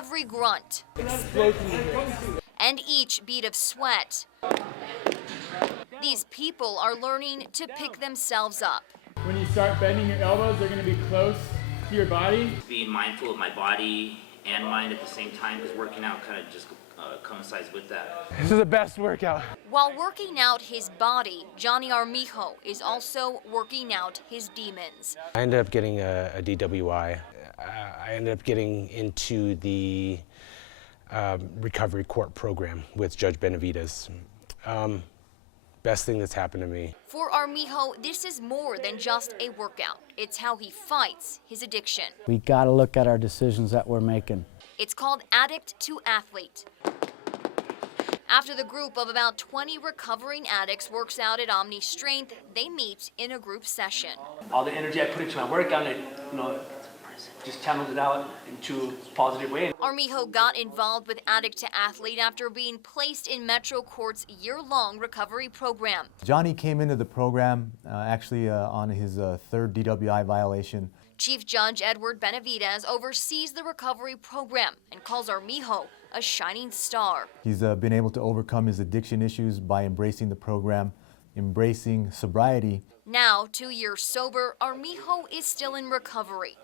every grunt and each bead of sweat. These people are learning to pick themselves up. When you start bending your elbows, they're going to be close to your body. Being mindful of my body and mind at the same time, because working out kind of just coincides with that. This is the best workout. While working out his body, Johnny Armijo is also working out his demons. I ended up getting a DWI. I ended up getting into the recovery court program with Judge Benavides. Best thing that's happened to me. For Armijo, this is more than just a workout. It's how he fights his addiction. We got to look at our decisions that we're making. It's called Addict to Athlete. After the group of about 20 recovering addicts works out at Omni Strength, they meet in a group session. All the energy I put into my workout, I just channeled it out into a positive way. Armijo got involved with Addict to Athlete after being placed in Metro Court's year-long recovery program. Johnny came into the program on his third DWI violation. Chief Judge Edward Benavides oversees the recovery program and calls Armijo a shining star. He's been able to overcome his addiction issues by embracing the program, embracing sobriety. Now, 2 years sober, Armijo is still in recovery.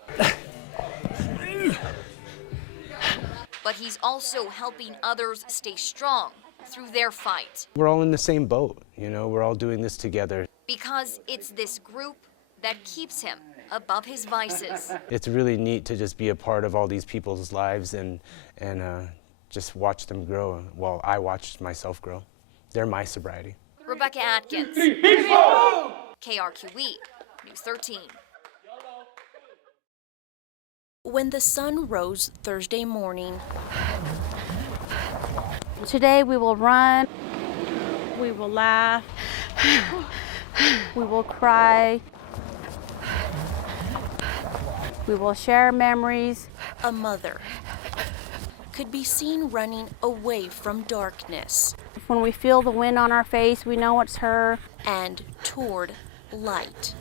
But he's also helping others stay strong through their fight. We're all in the same boat, we're all doing this together. Because it's this group that keeps him above his vices. It's really neat to just be a part of all these people's lives and just watch them grow. Well, I watched myself grow. They're my sobriety. Rebecca Atkins, KRQE, News 13. When the sun rose Thursday morning, today we will run, we will laugh, we will cry, we will share memories. a mother could be seen running away from darkness When we feel the wind on our face, we know it's her. and toward light.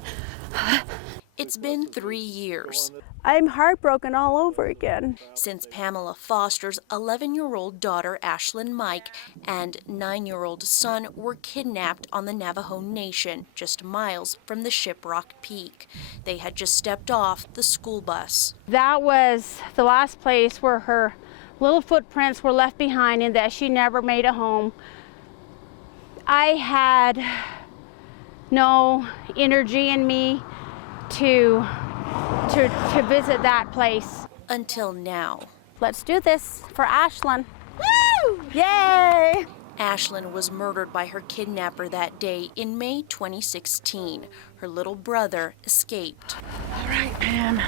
It's been 3 years I'm heartbroken all over again. since Pamela Foster's 11-year-old daughter, Ashlyn Mike, and 9-year-old son were kidnapped on the Navajo Nation, just miles from the Shiprock Peak. They had just stepped off the school bus. That was the last place where her little footprints were left behind and that she never made a home. I had no energy in me to visit that place. Until now. Let's do this for Ashlyn. Woo! Yay! Ashlyn was murdered by her kidnapper that day in May 2016. Her little brother escaped. All right, Pam.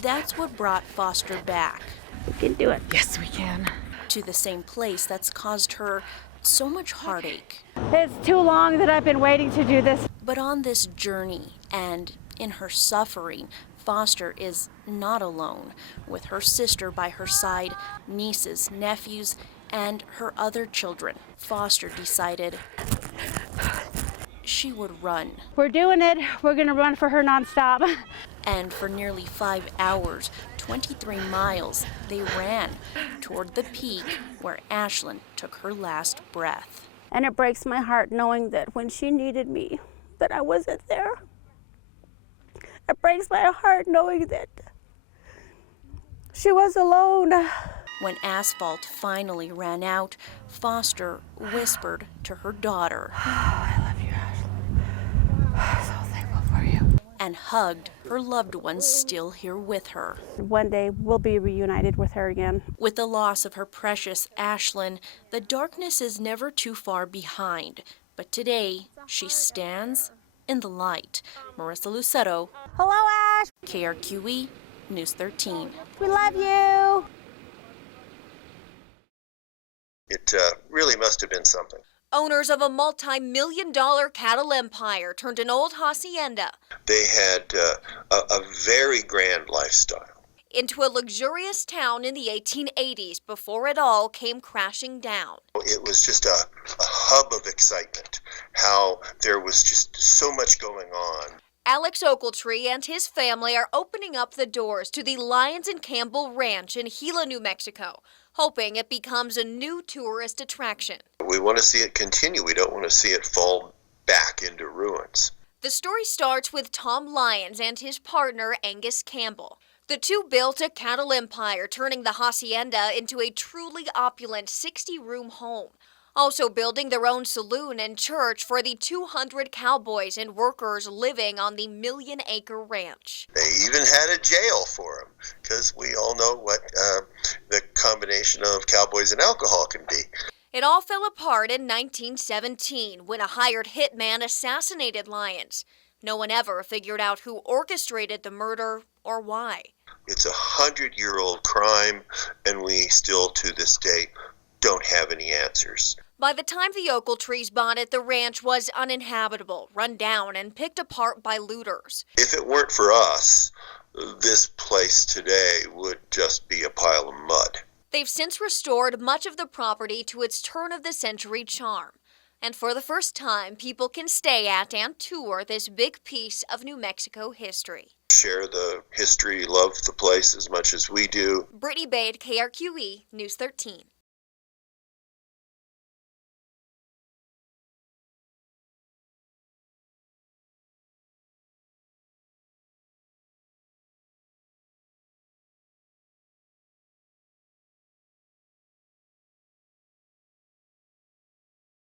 That's what brought Foster back. We can do it. Yes, we can. To the same place that's caused her so much heartache. It's too long that I've been waiting to do this. But on this journey and in her suffering, Foster is not alone. With her sister by her side, nieces, nephews, and her other children, Foster decided she would run. We're doing it. We're going to run for her nonstop. And for nearly 5 hours, 23 miles, they ran toward the peak where Ashlyn took her last breath. And it breaks my heart knowing that when she needed me, that I wasn't there. It breaks my heart knowing that she was alone. When asphalt finally ran out, Foster whispered to her daughter. Oh, I love you, Ashlyn. I'm so thankful for you. And hugged her loved ones still here with her. One day we'll be reunited with her again. With the loss of her precious Ashlyn, the darkness is never too far behind. But today, she stands in the light. Marissa Lucero. Hello, Ash. KRQE, News 13. We love you. It really must have been something. Owners of a multi-million-dollar cattle empire turned an old hacienda They had a very grand lifestyle. into a luxurious town in the 1880s before it all came crashing down. It was just a hub of excitement, how there was just so much going on. Alex Ogletree and his family are opening up the doors to the Lyons and Campbell Ranch in Gila, New Mexico, hoping it becomes a new tourist attraction. We want to see it continue. We don't want to see it fall back into ruins. The story starts with Tom Lyons and his partner Angus Campbell. The two built a cattle empire, turning the hacienda into a truly opulent 60-room home. Also building their own saloon and church for the 200 cowboys and workers living on the million-acre ranch. They even had a jail for them, because we all know what the combination of cowboys and alcohol can be. It all fell apart in 1917 when a hired hitman assassinated Lyons. No one ever figured out who orchestrated the murder or why. It's a 100-year-old crime, and we still, to this day, don't have any answers. By the time the Ogletrees bought it, the ranch was uninhabitable, run down, and picked apart by looters. If it weren't for us, this place today would just be a pile of mud. They've since restored much of the property to its turn-of-the-century charm. And for the first time, people can stay at and tour this big piece of New Mexico history. Share the history, love the place as much as we do. Brittany Bade, KRQE, News 13.